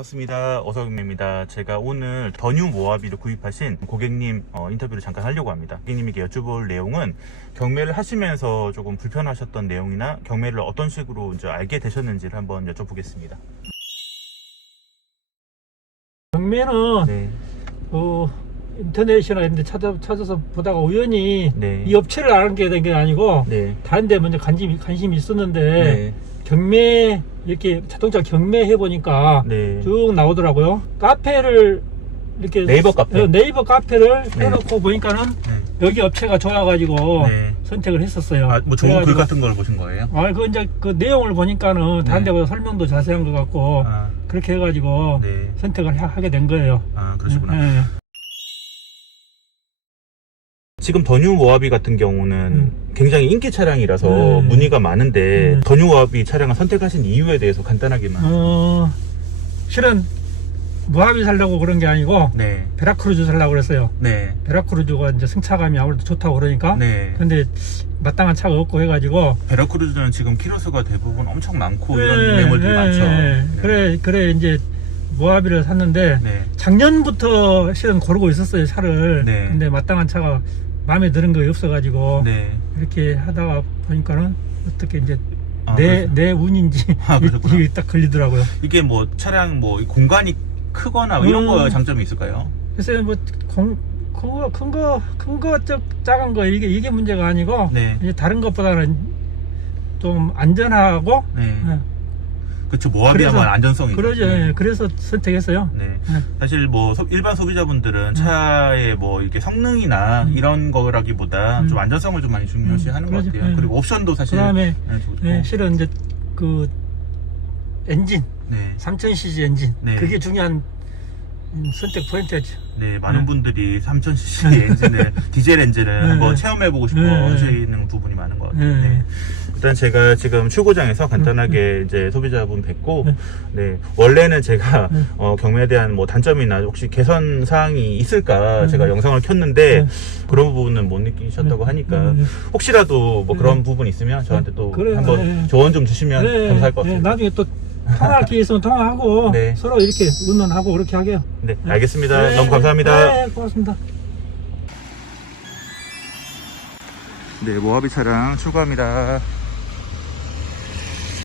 반갑습니다. 어서경매입니다. 제가 오늘 더뉴 모하비를 구입하신 고객님 어, 인터뷰를 잠깐 하려고 합니다. 고객님에게 여쭤볼 내용은 경매를 하시면서 조금 불편하셨던 내용이나 경매를 어떤 식으로 이제 알게 되셨는지를 한번 여쭤보겠습니다. 경매는 네, 그 인터넷이나 이런 데 찾아, 찾아서 보다가 우연히 네. 이 업체를 알게 된 게 아니고 네, 다른 데 먼저 관심이, 관심이 있었는데 네, 경매 이렇게 자동차 경매 해 보니까 네. 쭉 나오더라고요 카페를 이렇게 네이버 카페? 어, 네이버 카페를 네. 해놓고 보니까는 네. 여기 업체가 좋아가지고 네. 선택을 했었어요 아, 뭐 좋은 글 그래가지고 같은 걸 보신 거예요? 아, 그 이제 그 내용을 보니까는 다른 네. 데보다 설명도 자세한 것 같고 아, 그렇게 해가지고 네. 선택을 하, 게된 거예요 아, 그러시구나. 예. 지금 더뉴 모하비 같은 경우는 음. 굉장히 인기 차량이라서 네. 문의가 많은데 음. 더뉴 모하비 차량을 선택하신 이유에 대해서 간단하게만. 어, 실은 모하비 살려고 그런 게 아니고 네, 베라크루즈 살려고 그랬어요. 네, 베라크루즈가 이제 승차감이 아무래도 좋다고 그러니까. 네. 근데 마땅한 차가 없고 해가지고. 베라크루즈는 지금 키로수가 대부분 엄청 많고 뭐 이런 네, 매물들이 네, 많죠. 네. 그래, 그래, 이제 모하비를 샀는데 네. 작년부터 실은 고르고 있었어요, 차를. 네. 근데 마땅한 차가 마음에 드는 게 없어가지고 네. 이렇게 하다가 보니까는 어떻게 이제 아, 내, 그래서 내 운인지 아, 그렇구나. 이게 딱 걸리더라고요. 이게 뭐 차량 뭐 공간이 크거나 뭐 이런 음. 거 장점이 있을까요? 글쎄 뭐 공, 큰 거, 큰 거, 큰 거, 적, 작은 거 이게 이게 문제가 아니고 네. 이제 다른 것보다는 좀 안전하고 네. 예, 그렇죠. 모하비야만 그래서- 안전성이 그러죠. 네. 예, 그래서 선택했어요. 네. 네. 사실 뭐 소- 일반 소비자분들은 음. 차의 뭐 이렇게 성능이나 음. 이런 거라기보다 음. 좀 안전성을 좀 많이 중요시하는 음, 것 그러죠. 같아요. 네. 그리고 옵션도 사실 그다음에 네, 좋고. 예, 실은 이제 그 엔진 네. 3000cc 엔진 네. 그게 중요한 음, 선택 포인트였죠. 네, 많은 네. 분들이 3000cc 엔진을 디젤 엔진을 네, 한번 네. 체험해 보고 싶어 네, 네. 하시는 부분이 많은 것 같아요. 네. 네. 일단 제가 지금 출고장에서 간단하게 이제 소비자분 뵙고 네. 네 원래는 제가 네. 어, 경매에 대한 뭐 단점이나 혹시 개선 사항이 있을까 네. 제가 영상을 켰는데 네. 그런 부분은 못 느끼셨다고 네. 하니까 네. 혹시라도 뭐 네. 그런 부분 있으면 저한테 또 그래요. 한번 네. 조언 좀 주시면 감사할 것 네, 같습니다. 나중에 또 통화할 기회 있으면 통화하고 네. 서로 이렇게 의논하고 그렇게 하게요. 네, 알겠습니다. 네, 너무 감사합니다. 네, 고맙습니다. 네, 모하비 차량 출고합니다.